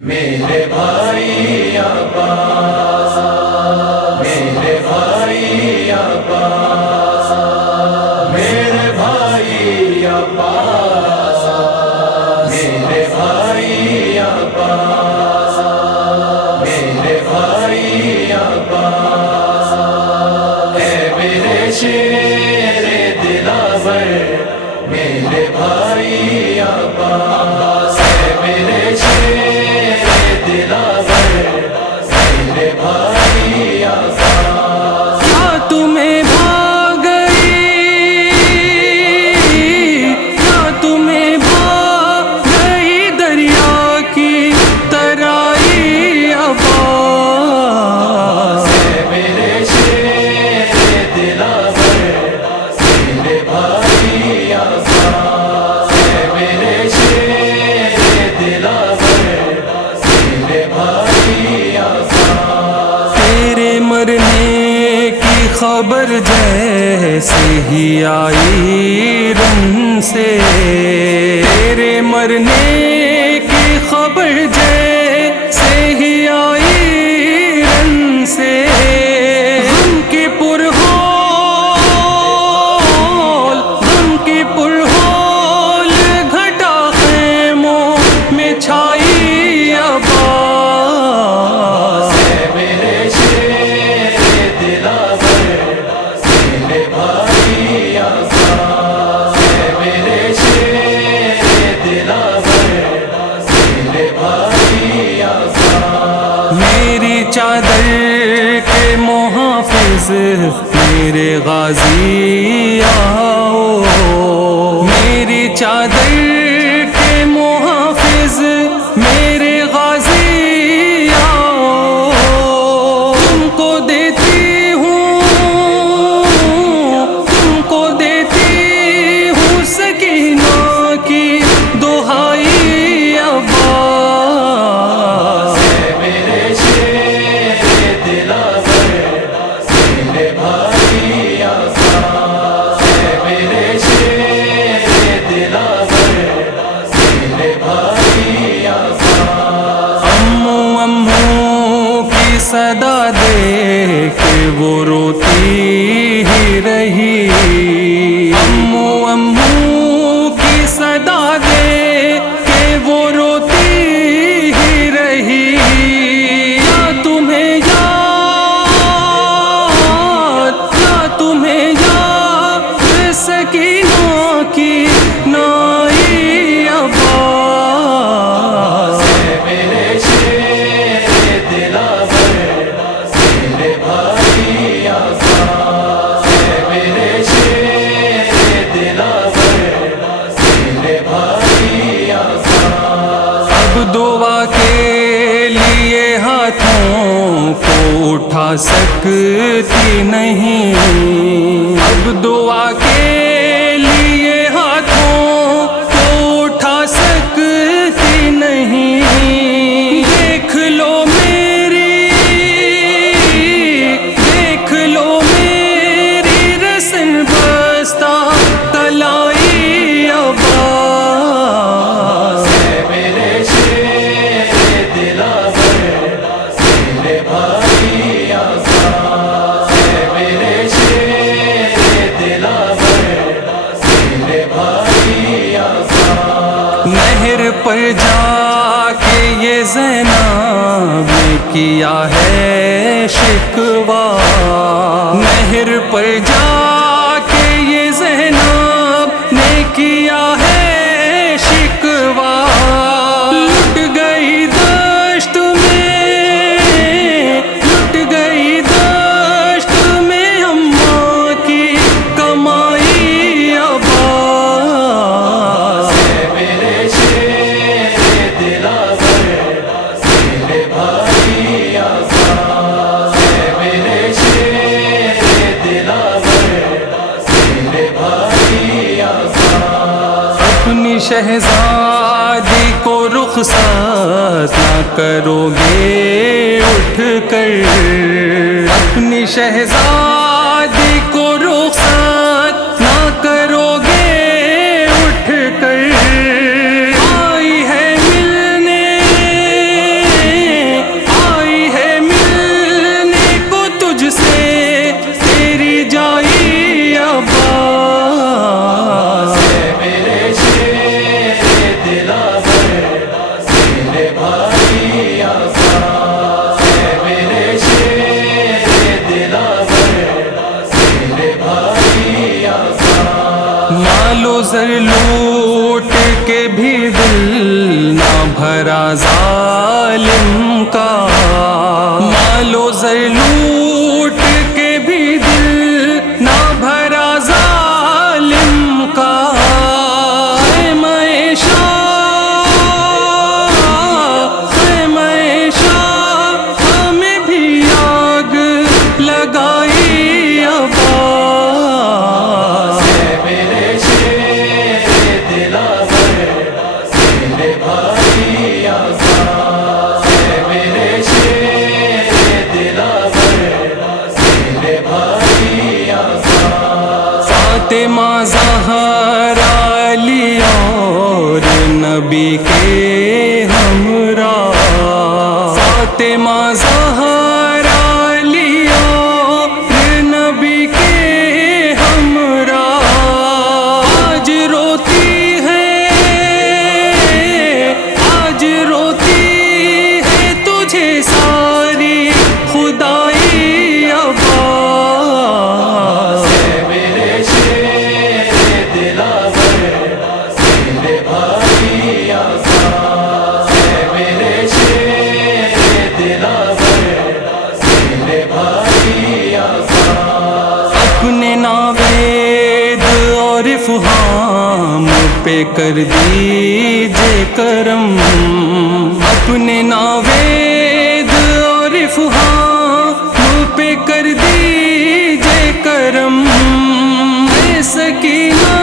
میرے بھائی عباس، میرے بھائی عباس، میرے بھائی عباس، میرے بھائی عباس، میرے بھائی عباس، اے میرے شیر دلاور، میرے بھائی عباس، اے میرے شیر دلاور، میرے بھائی عباس، کیا تمہیں بھا گئی، کیا تمہیں بھا گئی دریا کی ترائی عباس، اے میرے شیر دلاور، میرے بھائی عباس، اے میرے شیر دلاور، میرے بھائی عباس، تیرے مرنے کی خبر جیسے ہی آئی رن سے، تیرے مرنے کی خبر جیسے ہی آئی رن سے، غم کی پرہول گھٹا خیموں میں چھائی عباس، میرے شیر دلاور، میرے بھائی عباس، میرے شیر دلاور، میرے بھائی عباس، میری چادر کے محافظ میرے غازی آؤ، میری چادر کے محافظ میرے غازی آؤ، تم کو دیتی ہوں، تم کو دیتی ہوں سکینہ کی دہائی عباس، میرے شیر دلاور، میرے بھائی عباس، میرے شیر دلاور، میرے بھائی عباس، امو کی صدا دے کے وہ روتی ہی رہی، امو کی صدا دے کے وہ روتی ہی رہی، یا تمہیں یاد سکینہ کی نائی عباس، میرے شیر دلاور، میرے بھائی عباس، میرے شیر دلاور، میرے بھائی عباس، اب دعا کے لیے ہاتھوں کو اٹھا سکتی نہیں، اب دعا کے لیے ہاتھوں کو اٹھا سکتی نہیں، دیکھ لو میری، دیکھ لو میری رسن بستہ تلائی عباس، میرے شیر دلاور، میرے بھائی عباس، میرے شیر دلاور، میرے بھائی عباس، نہر پر جا کے یہ زینب نے کیا ہے شکوہ، نہر پر جا کے یہ زینب نے کیا ہے شکوہ، لٹ گئی دشت میں، لٹ گئی دشت میں اماں کی کمائی عباس، میرے شیر دلاور، میرے بھائی عباس، میرے شیر دلاور، میرے بھائی عباس، اپنی شہزادی کو رخصت نہ کرو گے اٹھ کر، اپنی شہزادی کو رخصت نہ کرو گے اٹھ کر، آئی ہے ملنے مال و زر لوٹ کے بھی دل نہ بھرا ظالم کا، مال و زر لوٹ کے بھی دل نہ بھرا ظالم کا، اے معیشہ اے معیشہ ہمیں بھی آگ لگائی ابا، میرے شیر دلاور میرے بھائی آزاد، میرے شیر دلاور میرے بھائی آزاد، فاطمہ زہرا علی اور نبی کے ہمراہ، فاطمہ زہرا علی اور نبی کے ہمراہ، آج روتی ہے آج روتی ہے تجھے ساری خدائی ابا، میرے شیر دلاور میرے بھائی آزاد، میرے شیر دلاور میرے بھائی آزاد، اپنے ناوید اور فہام پہ کر دیجے کرم، اپنے ناوید اور فہام پہ کر دیجے کرم، اے سکینہ